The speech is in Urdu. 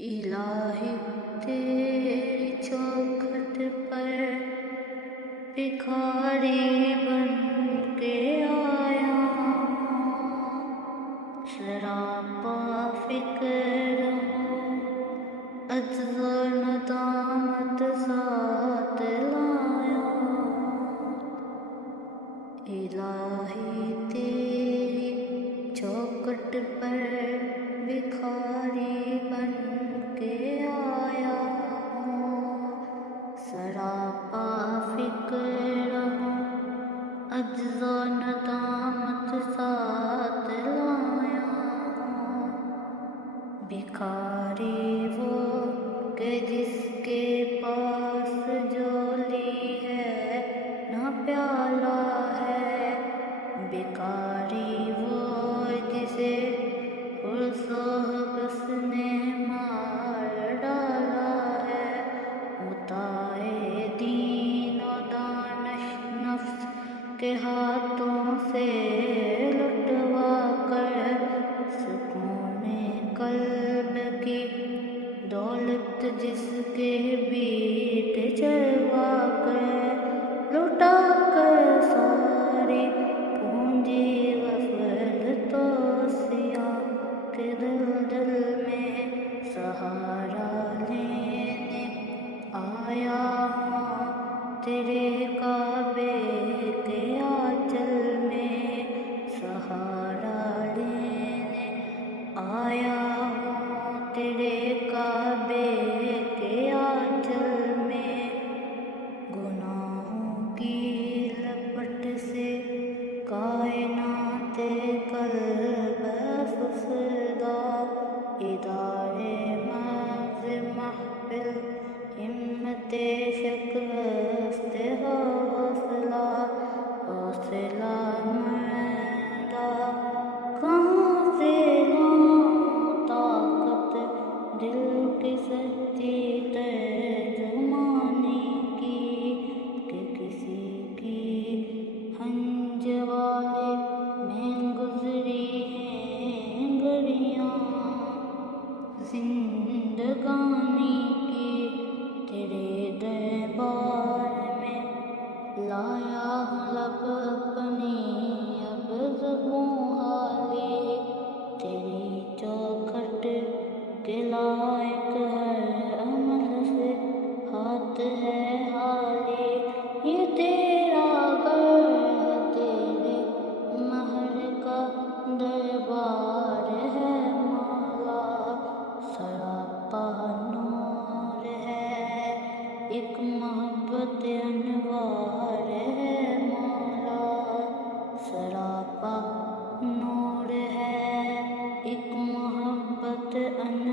الہی تیری چوکھٹ پر بھکاری بن کے آیا ہوں، سراپا فکر ہوں، عجز و ندامت ساتھ لایا ہوں۔ الہی تیری چوکھٹ پر بھکاری بن کے آیا ہوں، سراپا فکر ہوں، عجز و ندامت ساتھ لایا ہوں۔ بھکاری وہ کہ جس کے پاس جھولی ہے نہ پیالہ ہے، بھکاری وہ جسے حرص و حبس نے مار ڈالا ہے، متاع دین و دانش نفس کے ہاتھوں سے لٹوا کر، سکون قلب کی دولت جس کے بیٹ چروا کر، لٹا کر ساری پونجی غفلت و سیاہ کے دلدل میں سہارا لینے آیا ہوں، تیرے کعبے کے آنچل میں سہارا لینے آیا ہوں، تیرے کعبے کے آنچل میں۔ گناہوں کی لپٹ سے کائنات قلب افسردہ، ادارے مغز محفل ہمت شکست حوصلہ مردہ، کہاں سے لاؤں طاقت دل کی سچی ترجمانی کی، کہ کسی کی ہنج والے میں گزری ہیں گھڑیاں زندگانی کی، تیرے دربار میں لایا ہوں لب اپنی اب زبوں حالی، تیری چوکھٹ کے لائق ہر عمل سے ہاتھ ہے حالی، یہ تیرا گھر ہے، تیرے مہر کا دربار ہے مولا، سراپا نور ہے، ایک محبت انوار ہے مولا، سراپا نور ہے، ایک محبت انوار